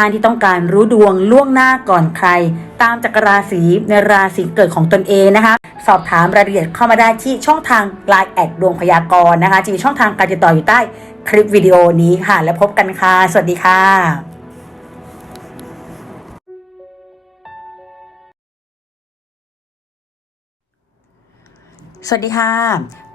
ท่านที่ต้องการรู้ดวงล่วงหน้าก่อนใคร ตามจักรราศีในราศีเกิดของตนเองนะคะ สอบถามรายละเอียดเข้ามาได้ที่ช่องทาง Line แอดดวงพยากรณ์นะคะจะมีช่องทางการติดต่ออยู่ใต้คลิปวิดีโอนี้ค่ะ แล้วพบกันค่ะ สวัสดีค่ะ สวัสดีค่ะ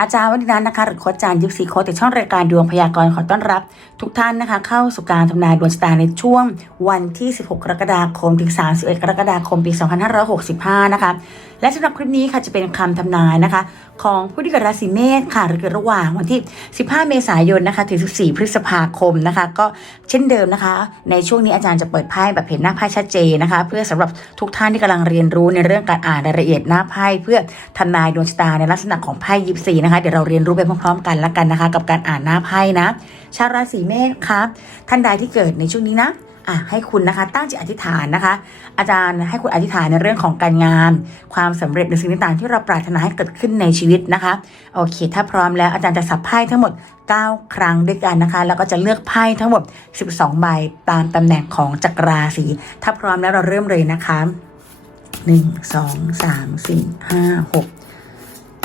อาจารย์วัฒนันนะคะหรือโค้ชอาจารย์ยิปซีโค้ชแต่ช่องรายการดวงพยากรณ์ขอต้อนรับ ทุกท่านนะคะ เข้าสู่การทำนายดวงชะตาในช่วงวันที่ 16 กรกฎาคมถึง 31 กรกฎาคมปี 2565 นะคะ และสำหรับคลิปนี้ค่ะจะเป็นคำทำนายนะคะ ของผู้ที่เกิดราศีเมษค่ะหรือเกิดระหว่างวันที่ 15 เมษายนนะคะถึง 14 พฤษภาคมนะคะ ก็เช่นเดิมนะคะ ในช่วงนี้อาจารย์จะเปิดไพ่แบบเห็นหน้าไพ่ชัดเจนนะคะ เพื่อสำหรับทุกท่านที่กำลังเรียนรู้ในเรื่องการอ่านรายละเอียดหน้าไพ่เพื่อทำนายดวงชะตาในลักษณะของไพ่ยิปซีนะคะ เดี๋ยวเราเรียนรู้ไปพร้อมๆ กันละกันนะคะ กับการอ่านหน้าไพ่นะ ชาวราศีเมษครับท่านใดที่เกิดในช่วงนี้นะอะให้คุณนะคะตั้งจิตอธิษฐานนะคะ อาจารย์ให้คุณอธิษฐานในเรื่องของการงาน ความสำเร็จในสิ่งต่างๆที่เราปรารถนาให้เกิดขึ้นในชีวิตนะคะโอเค ถ้าพร้อมแล้วอาจารย์จะสับไพ่ทั้งหมด 9 ครั้งด้วยกันนะคะ แล้วก็จะเลือกไพ่ทั้งหมด 12 ใบตามตำแหน่งของจักรราศีถ้าพร้อมแล้วเราเริ่มเลยนะคะ 1 2 3 4 5 6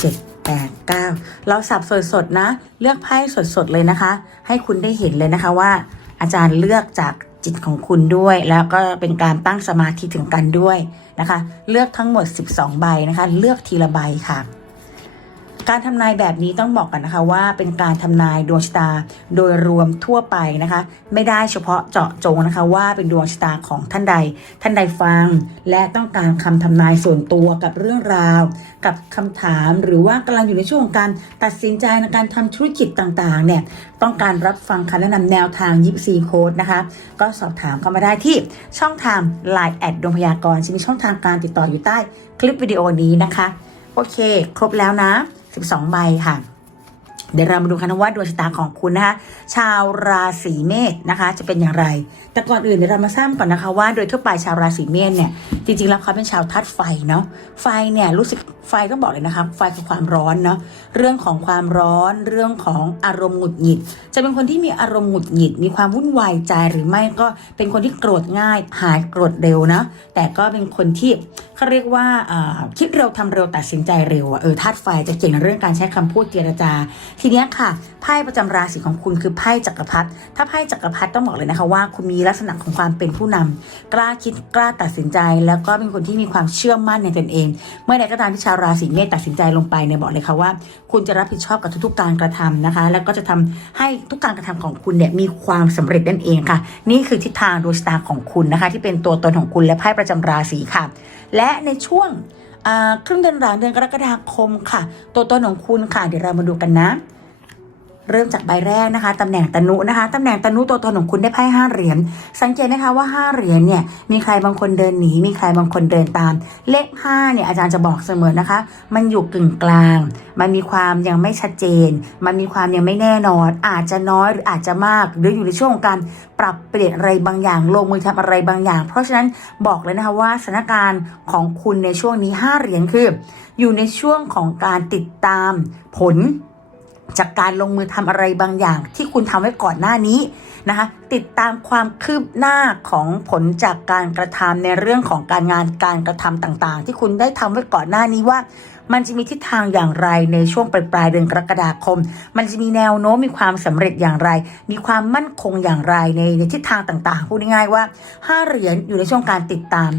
7 8 9 เราสับสดๆนะ เลือกไพ่สดๆเลยนะคะ ให้คุณได้เห็นเลยนะคะว่า อาจารย์เลือกจากจิตของคุณด้วย แล้วก็เป็นการตั้งสมาธิถึงกันด้วยนะคะ เลือกทั้งหมด 12 ใบนะคะ เลือกทีละใบค่ะ การทำนายแบบนี้ต้องบอกกันนะคะว่าเป็นการทำนายดวงชะตาโดยรวมทั่วไปนะคะ ไม่ได้เฉพาะเจาะจงนะคะว่าเป็นดวงชะตาของท่านใด ท่านใดฟัง และต้องการคำทำนายส่วนตัวกับเรื่องราว กับคำถามหรือว่ากำลังอยู่ในช่วงการตัดสินใจในการทำธุรกิจต่างๆเนี่ยต้องการรับฟังคำแนะนำแนวทางยิปซีโค้ดนะคะก็สอบถามเข้ามาได้ที่ช่องทาง Line แอดดวงพยากรณ์จะมีช่องทางการติดต่ออยู่ใต้คลิปวิดีโอนี้นะคะ โอเค ครบแล้วนะ 12 ใบค่ะ เดี๋ยวเรามาดูกันว่าดวงชะตาของคุณนะคะ ชาวราศีเมษนะคะ จะเป็นอย่างไร แต่ก่อนอื่นเดี๋ยวเรามาทราบก่อนนะคะว่าโดยทั่วไปชาวราศีเมษเนี่ย จริงๆแล้วเขาเป็นชาวธาตุไฟเนาะ ไฟเนี่ยรู้สึก ไฟก็บอกเลยนะคะ ไฟคือความร้อนเนาะเรื่องของความร้อน เรื่องของอารมณ์หงุดหงิด จะเป็นคนที่มีอารมณ์หงุดหงิด มีความวุ่นวายใจหรือไม่ก็เป็นคนที่โกรธง่าย หายโกรธเร็วนะแต่ก็เป็นคนที่เขาเรียกว่าคิดเร็วทำเร็วตัดสินใจเร็วอะเออธาตุไฟจะเก่งในเรื่องการใช้คำพูดเจรจา ทีเนี้ยค่ะไพ่ประจำราศีของคุณคือไพ่จักรพรรดิถ้าไพ่จักรพรรดิต้องบอกเลยนะคะว่า คุณมีลักษณะของความเป็นผู้นำกล้าคิดกล้าตัดสินใจ แล้วก็เป็นคนที่มีความเชื่อมั่นในตนเอง เมื่อใดก็ตามที่ชาวราศีเมษตัดสินใจลงไปเนี่ยบอกเลยค่ะว่า คุณจะรับผิดชอบกับทุกๆการกระทำนะคะ แล้วก็จะทำให้ทุกการกระทำของคุณเนี่ยมีความสำเร็จนั่นเองค่ะ นี่คือทิศทางดวงชะตาของคุณนะคะ ที่เป็นตัวตนของคุณและไพ่ประจำราศีค่ะ และในช่วงครึ่งเดือนหลังเดือนกรกฎาคมค่ะ ตัวตนของคุณค่ะเดี๋ยวเรามาดูกันนะ เริ่มจากใบแรกนะคะตำแหน่งตนุนะคะตำแหน่งตนุตัวตนของคุณได้ไพ่ห้าเหรียญสังเกตนะคะว่าห้าเหรียญเนี่ยมีใครบางคนเดินหนีมีใครบางคนเดินตาม เลขห้าเนี่ยอาจารย์จะบอกเสมอนะคะ มันอยู่กึ่งกลาง มันมีความยังไม่ชัดเจน มันมีความยังไม่แน่นอน อาจจะน้อยหรืออาจจะมาก หรืออยู่ในช่วงของการปรับเปลี่ยนอะไรบางอย่าง ลงมือทำอะไรบางอย่าง เพราะฉะนั้นบอกเลยนะคะว่าสถานการณ์ของคุณในช่วงนี้ห้าเหรียญคือ อยู่ในช่วงของการติดตามผล จากการลงมือทำอะไรบางอย่าง ที่คุณทำไว้ก่อนหน้านี้นะคะ ติดตามความคืบหน้าของผลจากการกระทำในเรื่องของการงานการกระทำต่างๆ ที่คุณได้ทำไว้ก่อนหน้านี้ว่ามันจะมีทิศทางอย่างไรในช่วงปลายปลายเดือนกรกฎาคม มันจะมีแนวโน้มมีความสำเร็จอย่างไร มีความมั่นคงอย่างไรในในทิศทางต่างๆ พูดง่ายๆว่าห้าเหรียญอยู่ในช่วงการติดตาม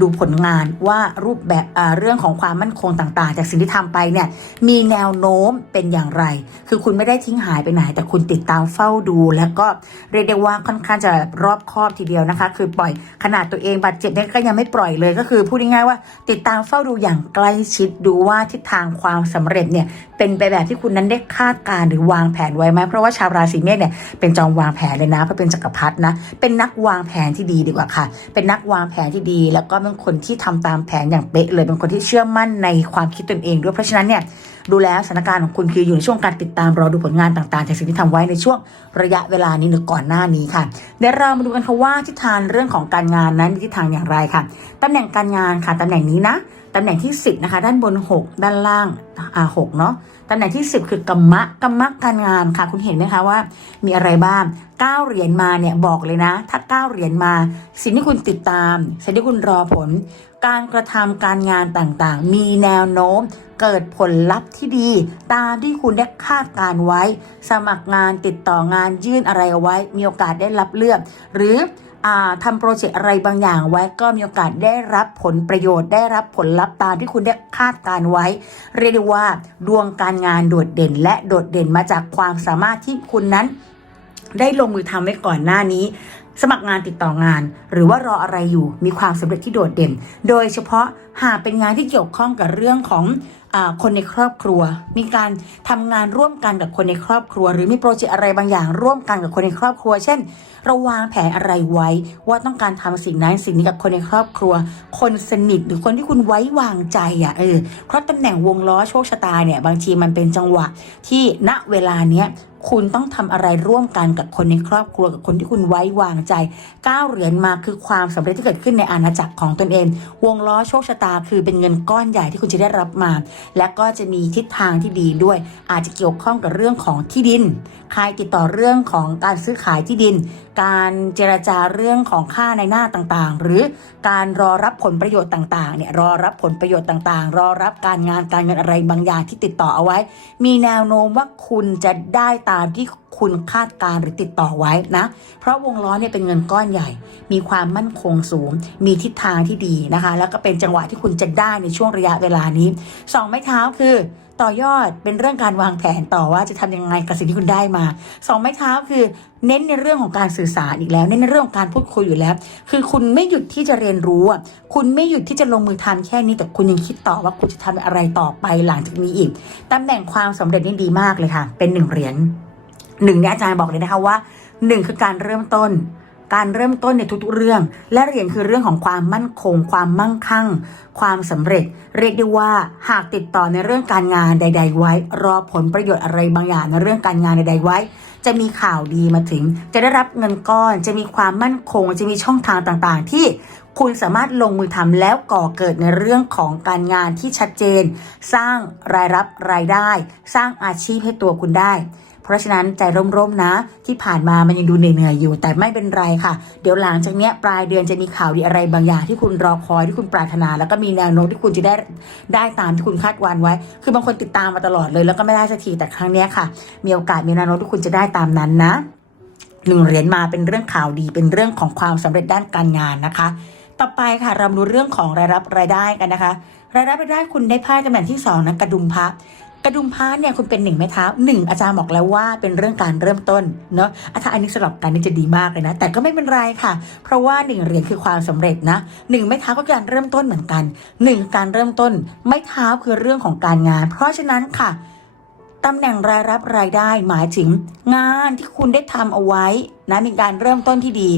ดูผลงานว่ารูปแบบเรื่องของความมั่นคงต่างๆ จากสิ่งที่ทำไปเนี่ยมีแนวโน้มเป็นอย่างไร คือคุณไม่ได้ทิ้งหายไปไหน แต่คุณติดตามเฝ้าดู แล้วก็เรียกได้ว่าค่อนข้างจะรอบคอบทีเดียวนะคะ คือปล่อยขนาดตัวเองบาดเจ็บเนี่ยก็ยังไม่ปล่อยเลยก็คือพูดง่ายๆว่า ติดตามเฝ้าดูอย่างใกล้ชิดดูว่าทิศทางความสำเร็จเนี่ยเป็นไปแบบที่คุณนั้นได้คาดการณ์หรือวางแผนไว้ไหมเพราะว่าชาวราศีเมษเนี่ยเป็นจอมวางแผนเลยนะเพราะเป็นจักรพรรดินะเป็นนักวางแผนที่ดีดีกว่าค่ะ เป็นนักวางแผนที่ดีแล้วก็เป็นคนที่ทำตามแผนอย่างเป๊ะเลยเป็นคนที่เชื่อมั่นในความคิดตนเองด้วยเพราะฉะนั้นเนี่ยดูแล้วสถานการณ์ของคุณคืออยู่ในช่วงการติดตามรอดูผลงานต่างๆจากสิ่งที่ทำไว้ในช่วงระยะเวลานี้หรือก่อนหน้านี้ค่ะเดี๋ยวเรามาดูกันค่ะว่าทิศทางเรื่องของการงานนั้นทิศทางอย่างไรค่ะตำแหน่งการงานค่ะตำแหน่งนี้นะตำแหน่งที่ 10 นะคะ ด้านบน 6 ด้านล่างอ่าหกเนาะ ตำแหน่งที่ 10 คือกรรมะกรรมะการงานค่ะ คุณเห็นไหมคะว่า มีอะไรบ้าง9เหรียญมาเนี่ยบอกเลยนะ ถ้า9เหรียญมา สิ่งที่คุณติดตาม สิ่งที่คุณรอผล การกระทำการงานต่างๆ มีแนวโน้ม เกิดผลลัพธ์ที่ดี ตามที่คุณได้คาดการไว้ สมัครงานติดต่องานยื่นอะไรเอาไว้ มีโอกาสได้รับเลือก หรือ ทำโปรเจกต์อะไรบางอย่างไว้ก็มีโอกาสได้รับผลประโยชน์ ได้รับผลลัพธ์ตามที่คุณได้คาดการไว้ เรียกได้ว่าดวงการงานโดดเด่น และโดดเด่นมาจากความสามารถที่คุณนั้น ได้ลงมือทำไว้ก่อนหน้านี้สมัครงานติดต่องาน หรือว่ารออะไรอยู่มีความสำเร็จที่โดดเด่น โดยเฉพาะหากเป็นงานที่เกี่ยวข้องกับเรื่องของ คนในครอบครัว มีการทำงานร่วมกันกับคนในครอบครัว หรือมีโปรเจกต์อะไรบางอย่างร่วมกันกับคนในครอบครัว เช่นเราวางแผนอะไรไว้ ว่าต้องการทำสิ่งนั้นสิ่งนี้กับคนในครอบครัว คนสนิทหรือคนที่คุณไว้วางใจอะเออเพราะตำแหน่งวงล้อโชคชะตาเนี่ยบางทีมันเป็นจังหวะที่ณเวลาเนี้ย คุณต้องทำอะไรร่วมกันกับคนในครอบครัวกับคนที่คุณไว้วางใจก้าวเหรียญมาคือความสำเร็จที่เกิดขึ้นในอาณาจักรของตนเอง วงล้อโชคชะตาคือเป็นเงินก้อนใหญ่ที่คุณจะได้รับมา และก็จะมีทิศทางที่ดีด้วย อาจจะเกี่ยวข้องกับเรื่องของที่ดิน ใครติดต่อเรื่องของการซื้อขายที่ดิน การเจรจาเรื่องของค่าในหน้าต่างๆ หรือการรอรับผลประโยชน์ต่างๆเนี่ยรอรับผลประโยชน์ต่างๆ รอรับการงานการเงินอะไรบางอย่างที่ติดต่อเอาไว้ มีแนวโน้มว่าคุณจะได้ตามที่คุณคาดการหรือติดต่อไว้นะ เพราะวงล้อเนี่ยเป็นเงินก้อนใหญ่ มีความมั่นคงสูง มีทิศทางที่ดีนะคะ แล้วก็เป็นจังหวะที่คุณจะได้ในช่วงระยะเวลานี้สองไม้เท้าคือ ต่อยอดเป็นเรื่องการวางแผนต่อว่าจะทำยังไงกับสิ่งที่คุณได้มาสองไม้เท้าคือเน้นในเรื่องของการสื่อสารอีกแล้ว เน้นในเรื่องของการพูดคุยอยู่แล้ว คือคุณไม่หยุดที่จะเรียนรู้อะคุณไม่หยุดที่จะลงมือทำแค่นี้แต่คุณยังคิดต่อว่าคุณจะทำอะไรต่อไปหลังจากนี้อีกตำแหน่งความสำเร็จนี่ดีมากเลยค่ะ เป็นหนึ่งเหรียญหนึ่งเนี่ยอาจารย์บอกเลยนะคะว่าหนึ่งคือการเริ่มต้น การเริ่มต้นในทุกๆเรื่อง และเหรียญคือเรื่องของความมั่นคง ความมั่งคั่ง ความสำเร็จ เรียกได้ว่าหากติดต่อในเรื่องการงานใด ๆ ไว้ รอผลประโยชน์อะไรบางอย่างในเรื่องการงานใด ๆ ไว้ จะมีข่าวดีมาถึง จะได้รับเงินก้อน จะมีความมั่นคง จะมีช่องทางต่างๆ ที่คุณสามารถลงมือทำแล้วก่อเกิดในเรื่องของการงานที่ชัดเจน สร้างรายรับรายได้ สร้างอาชีพให้ตัวคุณได้ เพราะฉะนั้นใจร่มๆนะ ที่ผ่านมามันยังดูเหนื่อยๆอยู่ แต่ไม่เป็นไรค่ะ เดี๋ยวหลังจากเนี้ยปลายเดือนจะมีข่าวดีอะไรบางอย่างที่คุณรอคอยที่คุณปรารถนา แล้วก็มีแนวโน้มที่คุณจะได้ได้ตามที่คุณคาดวันไว้ คือบางคนติดตามมาตลอดเลย แล้วก็ไม่ได้สักทีแต่ครั้งเนี้ยค่ะ มีโอกาสมีแนวโน้มที่คุณจะได้ตามนั้นนะหนึ่งเหรียญมาเป็นเรื่องข่าวดีเป็นเรื่องของความสำเร็จด้านการงานนะคะ ต่อไปค่ะเรามาดูเรื่องของรายรับรายได้กันนะคะ รายรับรายได้คุณได้ไพ่ตำแหน่งที่สองนะกระดุมพระ กระดุมพระเนี่ยคุณเป็นหนึ่งไม้เท้าหนึ่งอาจารย์บอกแล้วว่าเป็นเรื่องการเริ่มต้นเนาะอาจารย์อันนี้สลับกันนี่จะดีมากเลยนะ แต่ก็ไม่เป็นไรค่ะ เพราะว่าหนึ่งเหรียญคือความสำเร็จนะหนึ่งไม้เท้าก็การเริ่มต้นเหมือนกันหนึ่งการเริ่มต้นไม้เท้าคือเรื่องของการงาน เพราะฉะนั้นค่ะตำแหน่งรายรับรายได้หมายถึงงานที่คุณได้ทำเอาไว้นะมีการเริ่มต้นที่ดี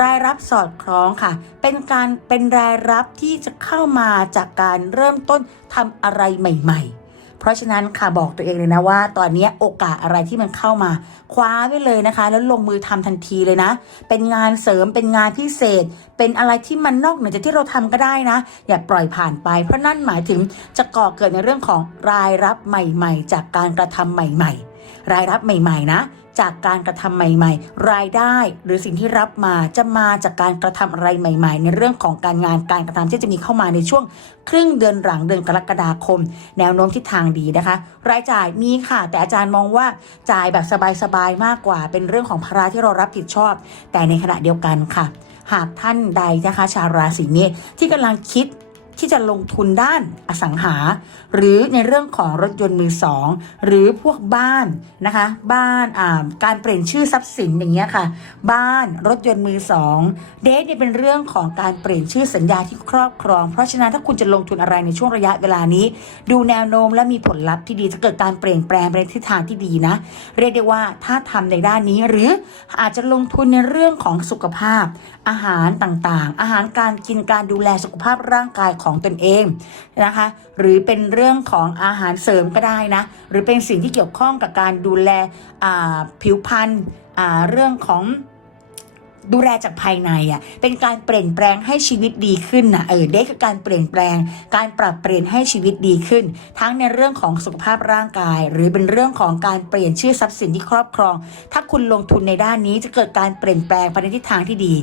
รายรับสอดคล้องค่ะ เป็นการเป็นรายรับที่จะเข้ามาจากการเริ่มต้นทำอะไรใหม่ ๆ เพราะฉะนั้นค่ะบอกตัวเองเลยนะว่า ตอนนี้โอกาสอะไรที่มันเข้ามา คว้าไว้เลยนะคะ แล้วลงมือทำทันทีเลยนะ เป็นงานเสริมเป็นงานพิเศษ เป็นอะไรที่มันนอกเหนือจากที่เราทำก็ได้นะ อย่าปล่อยผ่านไป เพราะนั่นหมายถึงจะก่อเกิดในเรื่องของรายรับใหม่ ๆ จากการกระทำใหม่ ๆ รายรับใหม่ๆนะ จากการกระทำใหม่ ๆ รายได้หรือสิ่งที่รับมาจะมาจากการกระทำอะไรใหม่ ๆ ในเรื่องของการงานการกระทำที่จะมีเข้ามาในช่วงครึ่งเดือนหลังเดือนกรกฎาคม แนวโน้มทิศทางดีนะคะ รายจ่ายมีค่ะ แต่อาจารย์มองว่าจ่ายแบบสบายๆมากกว่า เป็นเรื่องของภาระที่เรารับผิดชอบ แต่ในขณะเดียวกันค่ะ หากท่านใดนะคะชาวราศีเมษที่กำลังคิด ที่จะลงทุนด้านอสังหา หรือในเรื่องของรถยนต์มือสองหรือพวกบ้านนะคะ บ้านอ่าการเปลี่ยนชื่อทรัพย์สินอย่างเงี้ยค่ะ บ้านรถยนต์มือสองเดทเนี่ยเป็นเรื่องของการเปลี่ยนชื่อสัญญาที่ครอบครอง เพราะฉะนั้นถ้าคุณจะลงทุนอะไรในช่วงระยะเวลานี้ ดูแนวโน้มและมีผลลัพธ์ที่ดีจะเกิดการเปลี่ยนแปลงไปในทิศทางที่ดีนะ เรียกได้ว่าถ้าทำในด้านนี้หรืออาจจะลงทุนในเรื่องของสุขภาพ อาหารต่างๆ อาหารการกินการดูแลสุขภาพร่างกายของตนเองนะคะ หรือเป็นเรื่องของอาหารเสริมก็ได้นะ หรือเป็นสิ่งที่เกี่ยวข้องกับการดูแลผิวพรรณเรื่องของดูแลจากภายในอะ เป็นการเปลี่ยนแปลงให้ชีวิตดีขึ้นนะเออ เด็กคือการเปลี่ยนแปลง การปรับเปลี่ยนให้ชีวิตดีขึ้น ทั้งในเรื่องของสุขภาพร่างกาย หรือเป็นเรื่องของการเปลี่ยนชื่อทรัพย์สินที่ครอบครอง ถ้าคุณลงทุนในด้านนี้จะเกิดการเปลี่ยนแปลงไปในทิศทางที่ดี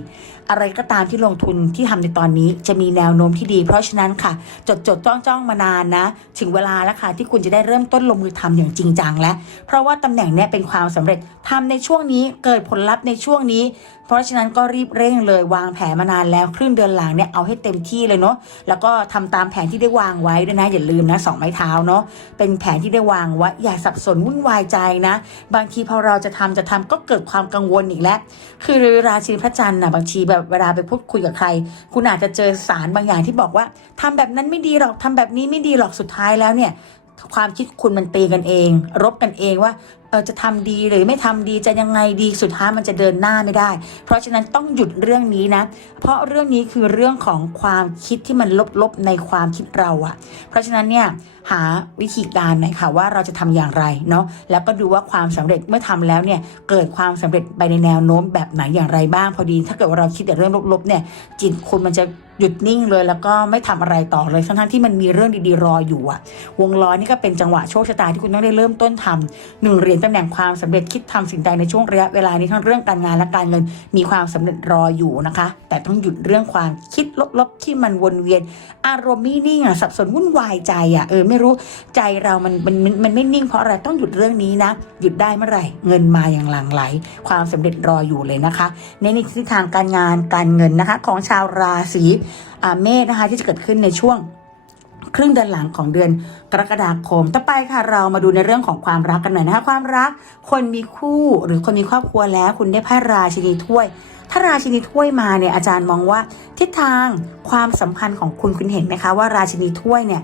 อะไรก็ตามที่ลงทุนที่ทำในตอนนี้จะมีแนวโน้มที่ดี เพราะฉะนั้นค่ะ จดจดจ้องจ้องมานานนะ ถึงเวลาแล้วค่ะที่คุณจะได้เริ่มต้นลงมือทำอย่างจริงจังแล้ว เพราะว่าตำแหน่งเนี้ยเป็นความสำเร็จทำในช่วงนี้เกิดผลลัพธ์ในช่วงนี้ เพราะฉะนั้นก็รีบเร่งเลยวางแผนมานานแล้วครึ่งเดือนหลังเนี่ยเอาให้เต็มที่เลยเนาะแล้วก็ทำตามแผนที่ได้วางไว้ด้วยนะอย่าลืมนะสองไม้เท้าเนาะเป็นแผนที่ได้วางไว้อย่าสับสนวุ่นวายใจนะ บางทีพอเราจะทำจะทำก็เกิดความกังวลอีกแล้ว คือราชินีพระจันทร์นะบางทีแบบเวลาไปพูดคุยกับใคร คุณอาจจะเจอสารบางอย่างที่บอกว่าทำแบบนั้นไม่ดีหรอกทำแบบนี้ไม่ดีหรอกสุดท้ายแล้วเนี่ยความคิดคุณมันตีกันเอง รบกันเองว่า เออจะทำดีหรือไม่ทำดีจะยังไงดีสุดท้ายมันจะเดินหน้าไม่ได้ เพราะฉะนั้นต้องหยุดเรื่องนี้นะ เพราะเรื่องนี้คือเรื่องของความคิดที่มันลบๆในความคิดเราอะเพราะฉะนั้นเนี่ยหาวิธีการหน่อยค่ะว่าเราจะทำอย่างไรเนาะแล้วก็ดูว่าความสำเร็จเมื่อทำแล้วเนี่ยเกิดความสำเร็จไปในแนวโน้มแบบไหนอย่างไรบ้างพอดี ถ้าเกิดว่าเราคิดแต่เรื่องลบๆเนี่ยจิตคุณมันจะ หยุดนิ่งเลยแล้วก็ไม่ทำอะไรต่อเลยทั้งๆที่มันมีเรื่องดีๆรออยู่อะวงล้อนี่ก็เป็นจังหวะโชคชะตาที่คุณต้องได้เริ่มต้นทำหนึ่งเหรียญตำแหน่งความสำเร็จคิดทำสิ่งใดในช่วงระยะเวลานี้ทั้งเรื่องการงานและการเงินมีความสำเร็จรออยู่นะคะ แต่ต้องหยุดเรื่องความคิดลบๆที่มันวนเวียน อารมณ์ไม่นิ่งอะสับสนวุ่นวายใจอะเออไม่รู้ใจเรามันมันมันไม่นิ่งเพราะอะไรต้องหยุดเรื่องนี้นะ หยุดได้เมื่อไหร่ เงินมาอย่างหลั่งไหล ความสำเร็จรออยู่เลยนะคะในในทิศทางการงานการเงินนะคะ ของชาวราศีเมษนะคะที่จะเกิดขึ้นในช่วงครึ่งเดือนหลังของเดือนกรกฎาคม ต่อไปค่ะเรามาดูในเรื่องของความรักกันหน่อยนะคะ ความรักคนมีคู่หรือคนมีครอบครัวแล้ว คุณได้ไพ่ราชินีถ้วย ถ้าราชินีถ้วยมาเนี่ยอาจารย์มองว่าทิศทางความสัมพันธ์ของคุณคุณเห็นไหมคะว่าราชินีถ้วยเนี่ย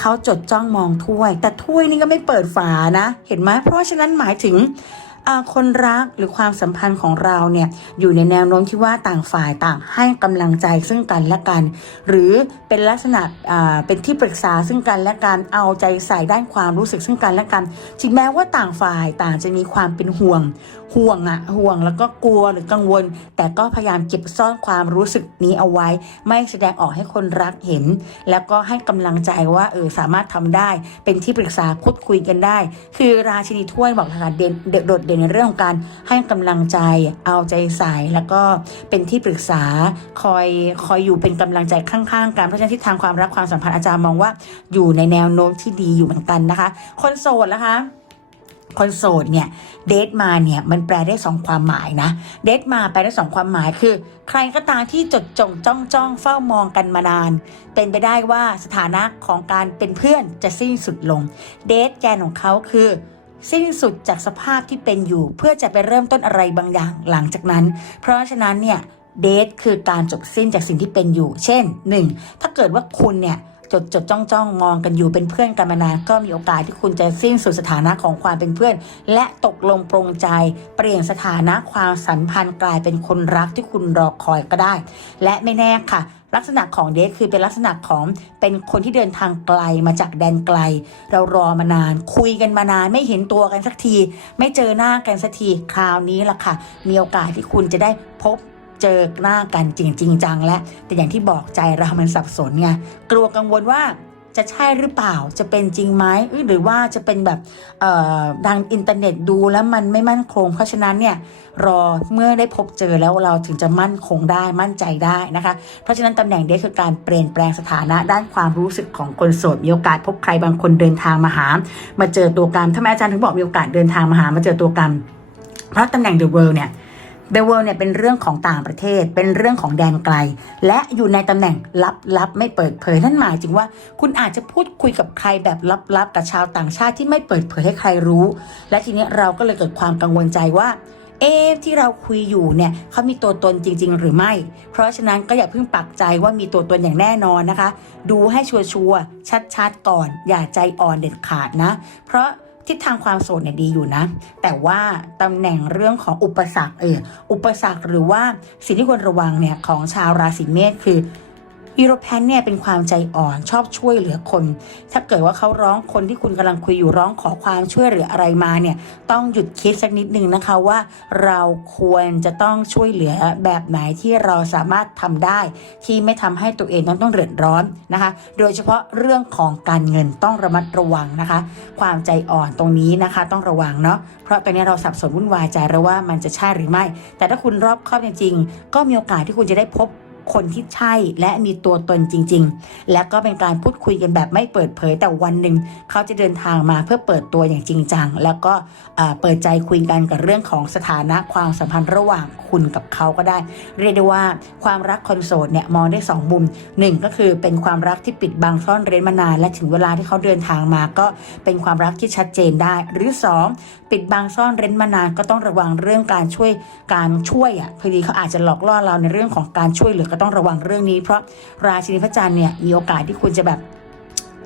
เขาจดจ้องมองถ้วย แต่ถ้วยนี่ก็ไม่เปิดฝานะ เห็นไหมเพราะฉะนั้นหมายถึง คนรักหรือความสัมพันธ์ของเราเนี่ยอยู่ในแนวโน้มที่ว่าต่างฝ่ายต่างให้กำลังใจซึ่งกันและกัน หรือเป็นลักษณะอ่าเป็นที่ปรึกษาซึ่งกันและกันเอาใจใส่ด้านความรู้สึกซึ่งกันและกันถึงแม้ว่าต่างฝ่ายต่างจะมีความเป็นห่วงห่วงอะห่วงแล้วก็กลัวหรือกังวล แต่ก็พยายามเก็บซ่อนความรู้สึกนี้เอาไว้ ไม่แสดงออกให้คนรักเห็น แล้วก็ให้กำลังใจว่าเออสามารถทำได้ เป็นที่ปรึกษาพูดคุยกันได้ คือราชินีถ้วยบอกค่ะเดนเด่นโดดเด่นในเรื่องของการให้กำลังใจ เอาใจใส่แล้วก็เป็นที่ปรึกษาคอยคอยอยู่เป็นกำลังใจข้างๆกันเพราะฉะนั้นทิศทางความรักความสัมพันธ์อาจารย์มองว่าอยู่ในแนวโน้มที่ดีอยู่เหมือนกันนะคะ คนโสดนะคะคนโสดเนี่ยเดทมาเนี่ยมันแปลได้สองความหมายนะเดทมาแปลได้สองความหมายคือ ใครก็ตามที่จดจงจ้องจ้องเฝ้ามองกันมานาน เป็นไปได้ว่าสถานะของการเป็นเพื่อนจะสิ้นสุดลง เดทแกนของเขาคือ สิ้นสุดจากสภาพที่เป็นอยู่ เพื่อจะไปเริ่มต้นอะไรบางอย่างหลังจากนั้น เพราะฉะนั้นเนี่ยเดทคือการจบสิ้นจากสิ่งที่เป็นอยู่ เช่น 1. ถ้าเกิดว่าคุณเนี่ยจดจดจ้องจ้องมองกันอยู่เป็นเพื่อนกันมานานก็มีโอกาสที่คุณจะสิ้นสุดสถานะของความเป็นเพื่อน และตกลงปรงใจ เปลี่ยนสถานะความสัมพันธ์กลายเป็นคนรักที่คุณรอคอยก็ได้ และไม่แน่ค่ะ ลักษณะของเดทคือเป็นลักษณะของเป็นคนที่เดินทางไกลมาจากแดนไกล เรารอมานาน คุยกันมานานไม่เห็นตัวกันสักที ไม่เจอหน้ากันสักทีคราวนี้ล่ะค่ะ มีโอกาสที่คุณจะได้พบเจอหน้ากันจริงจริงจังและแต่อย่างที่บอกใจเรามันสับสนไงกลัวกังวลว่า จะใช่หรือเปล่าจะเป็นจริงไหมหรือว่าจะเป็นแบบดังอินเทอร์เน็ตดูแล้วมันไม่มั่นคง เพราะฉะนั้นเนี่ยรอเมื่อได้พบเจอแล้วเราถึงจะมั่นคงได้มั่นใจได้นะคะ เพราะฉะนั้นตำแหน่งเดทคือการเปลี่ยนแปลงสถานะด้านความรู้สึกของคนโสดมีโอกาสพบใครบางคนเดินทางมาหา มาเจอตัวกันทำไมอาจารย์ถึงบอกมีโอกาสเดินทางมาหา มาเจอตัวกันเพราะตำแหน่ง The World เนี่ย เดอะเวลเนี่ยเป็นเรื่องของต่างประเทศ เป็นเรื่องของแดนไกล และอยู่ในตำแหน่งลับๆไม่เปิดเผยนั่นหมายถึงว่า คุณอาจจะพูดคุยกับใครแบบลับๆกับชาวต่างชาติที่ไม่เปิดเผยให้ใครรู้ และทีนี้เราก็เลยเกิดความกังวลใจว่าเอ๊ะที่เราคุยอยู่เนี่ยเขามีตัวตนจริง ๆ หรือไม่ เพราะฉะนั้นก็อย่าเพิ่งปักใจว่ามีตัวตนอย่างแน่นอนนะคะ ดูให้ชัวร์ๆชัดๆก่อน อย่าใจอ่อนเด็ดขาดนะ เพราะ ทิศทางความโสดเนี่ยดีอยู่นะ แต่ว่าตำแหน่งเรื่องของอุปสรรคเอออุปสรรคหรือว่าสิ่งที่ควรระวังเนี่ยของชาวราศีเมษคือ อีโรแพนเนี่ยเป็นความใจอ่อนชอบช่วยเหลือคน ถ้าเกิดว่าเขาร้องคนที่คุณกำลังคุยอยู่ร้องขอความช่วยเหลืออะไรมาเนี่ยต้องหยุดคิดสักนิดนึงนะคะว่า เราควรจะต้องช่วยเหลือแบบไหนที่เราสามารถทำได้ ที่ไม่ทำให้ตัวเองต้องต้องเดือดร้อนนะคะ โดยเฉพาะเรื่องของการเงินต้องระมัดระวังนะคะ ความใจอ่อนตรงนี้นะคะ ต้องระวังเนาะเพราะตอนนี้เราสับสนวุ่นวายใจแล้วว่ามันจะใช่หรือไม่ แต่ถ้าคุณรอบคอบจริงๆก็มีโอกาสที่คุณจะได้พบ คนที่ใช่และมีตัวตนจริง ๆ และก็เป็นการพูดคุยกันแบบไม่เปิดเผย แต่วันหนึ่งเขาจะเดินทางมาเพื่อเปิดตัวอย่างจริงจังแล้วก็เปิดใจคุยกันกับเรื่องของสถานะความสัมพันธ์ระหว่าง คุณกับเขาก็ได้ เรียกได้ว่าความรักคนโสดเนี่ยมองได้สองมุมหนึ่งก็คือเป็นความรักที่ปิดบังซ่อนเร้นมานาน และถึงเวลาที่เขาเดินทางมาก็เป็นความรักที่ชัดเจนได้ หรือสองปิดบังซ่อนเร้นมานานก็ต้องระวังเรื่องการช่วยการช่วยอะพอดีเขาอาจจะหลอกล่อเราในเรื่องของการช่วยเหลือก็ต้องระวังเรื่องนี้ เพราะราชินีพระจันทร์เนี่ยมีโอกาสที่คุณจะแบบ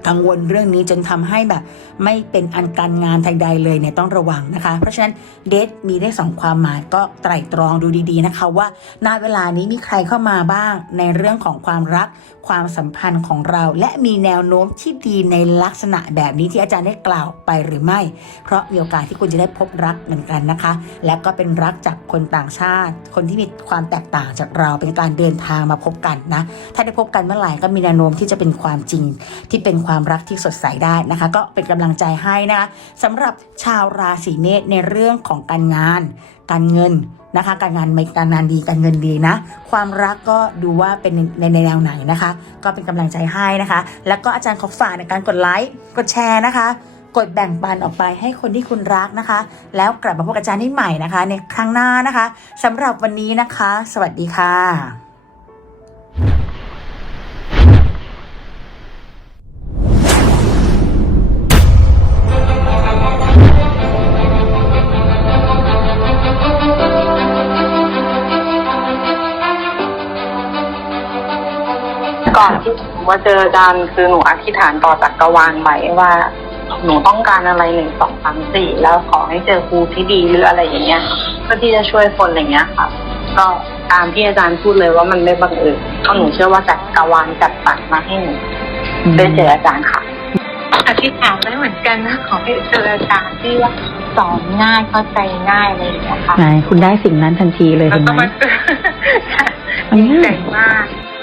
กังวลเรื่องนี้จนทำให้แบบ ไม่เป็นอันการงานใดๆเลยเนี่ยต้องระวังนะคะ เพราะฉะนั้นเดทมีได้สองความหมายก็ไตร่ตรองดูดีๆนะคะว่าณเวลานี้มีใครเข้ามาบ้างในเรื่องของความรักความสัมพันธ์ของเรา และมีแนวโน้มที่ดีในลักษณะแบบนี้ที่อาจารย์ได้กล่าวไปหรือไม่ เพราะมีโอกาสที่คุณจะได้พบรักเหมือนกันนะคะ และก็เป็นรักจากคนต่างชาติ คนที่มีความแตกต่างจากเราเป็นการเดินทางมาพบกันนะถ้าได้พบกันเมื่อไหร่ก็มีแนวโน้มที่จะเป็นความจริงที่เป็นความความรักที่สดใสได้นะคะ ก็เป็นกำลังใจให้นะคะสำหรับชาวราศีเมษในเรื่องของการงาน การเงินนะคะ การงานไม่การงานดีการเงินดีนะ ความรักก็ดูว่าเป็นในในแนวไหนนะคะ ก็เป็นกำลังใจให้นะคะ แล้วก็อาจารย์ขอฝากในการกดไลค์กดแชร์นะคะกดแบ่งปันออกไปให้คนที่คุณรักนะคะ แล้วกลับมาพบกับอาจารย์ที่ใหม่นะคะ ในครั้งหน้านะคะสำหรับวันนี้นะคะ สวัสดีค่ะ ก่อนที่หนูมาเจออาจารย์คือหนูอธิษฐานต่อจักรวาลไว้ว่า หนูต้องการอะไรหนึ่งสองสามสี่แล้วขอให้เจอครูที่ดีหรืออะไรอย่างเงี้ยเพื่อที่จะช่วยคนอะไรเงี้ยค่ะ ก็ตามที่อาจารย์พูดเลยว่ามันไม่บังเอิญเพราะหนูเชื่อว่าจักรวาลจัดสรรมาให้หนูได้เจออาจารย์ค่ะอธิษฐานไว้เหมือนกันนะขอให้เจออาจารย์ที่ว่าสอนง่ายเข้าใจง่ายอะไรอย่างเงี้ยค่ะไหนคุณได้สิ่งนั้นทันทีเลยแล้วเห็นก็ไหมมาเจอมันดีง่าใจยมาก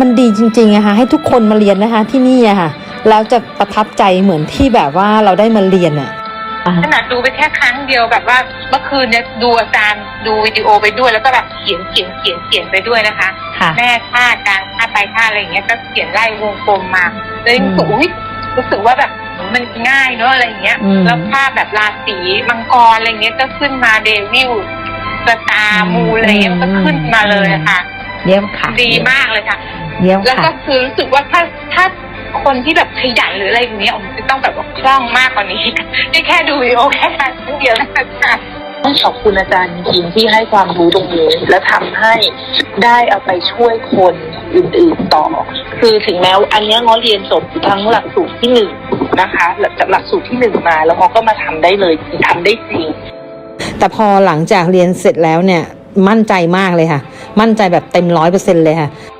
มันดีจริงๆอะค่ะให้ทุกคนมาเรียนนะคะที่นี่อะค่ะแล้วจะประทับใจเหมือนที่แบบว่าเราได้มาเรียนอะขนาดดูไปแค่ครั้งเดียวแบบว่าเมื่อคืนเนี่ยดูอาจารย์ดูวิดีโอไปด้วย แล้วก็แบบเขียนเขียนเขียนเขียนไปด้วยนะคะคะแม่ค่าอาจารย์ค่าไปค่าอะไรอย่างเงี้ยก็เขียนไล่วงกลมมาเลยรู้สึกอุ๊ยรู้สึกว่าแบบมันง่ายเนอะอะไรอย่างเงี้ยแล้วภาพแบบราศีมังกรอะไรเงี้ยก็ขึ้นมาเดวิลสตาร์มูอะไรเงี้ยก็ขึ้นมาเลยะค่ะเยี่ยมค่ะดีมากเลยค่ะ เยี่ยมแล้วค่ะก็คือรู้สึกว่าถ้าถ้าคนที่แบบขยันหรืออะไรอย่างเงี้ยผมจะต้องแบบว่าคล่องมากกว่านี้นี่แค่ดูวิดีโอแค่ครั้งเดียวนะคะต้องขอบคุณอาจารย์จริงๆที่ให้ความรู้ตรงนี้ และทำให้ได้เอาไปช่วยคนอื่นๆต่อ คือถึงแม้อันเนี้ยง้อเรียนจบทั้งหลักสูตรที่หนึ่งนะคะหลักจากหลักสูตรที่หนึ่งมาแล้วง้อก็มาทำได้เลยทำได้จริง แต่พอหลังจากเรียนเสร็จแล้วเนี่ย มั่นใจมากเลยค่ะ มั่นใจแบบเต็มร้อยเปอร์เซ็นเลยค่ะ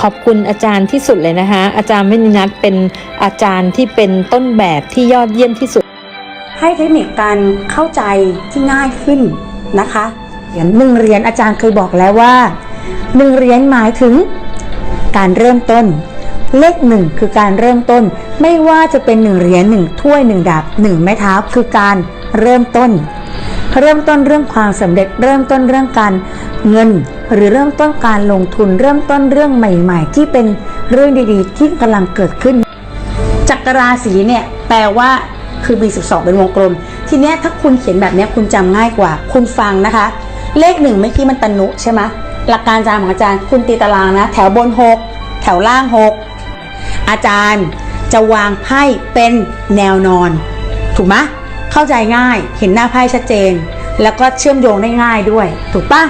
ขอบคุณอาจารย์ที่สุดเลยนะคะ อาจารย์มณีนัทเป็นอาจารย์ที่เป็นต้นแบบที่ยอดเยี่ยมที่สุด ให้เทคนิคการเข้าใจที่ง่ายขึ้นนะคะอย่างหนึ่งเหรียญอาจารย์เคยบอกแล้วว่าหนึ่งเหรียญหมายถึงการเริ่มต้น เลขหนึ่งคือการเริ่มต้น ไม่ว่าจะเป็นหนึ่งเหรียญหนึ่งถ้วยหนึ่งดาบหนึ่งไม้เท้าคือการเริ่มต้น เริ่มต้นเรื่องความสำเร็จเริ่มต้นเรื่องการเงิน หรือเริ่มต้นการลงทุนเริ่มต้นเรื่องใหม่ ๆ ที่เป็นเรื่องดีๆ ที่กำลังเกิดขึ้น จักรราศีเนี่ยแปลว่าคือมี12 เป็นวงกลม ทีเนี้ยถ้าคุณเขียนแบบเนี้ยคุณจำง่ายกว่า คุณฟังนะคะ เลขหนึ่งเมื่อกี้มันตนุใช่ไหมหลักการจำของอาจารย์คุณตีตารางนะ แถวบน 6 แถวล่าง 6 อาจารย์จะวางไพ่เป็นแนวนอน ถูกไหมเข้าใจง่ายเห็นหน้าไพ่ชัดเจน แล้วก็เชื่อมโยงได้ง่ายด้วย ถูกปะ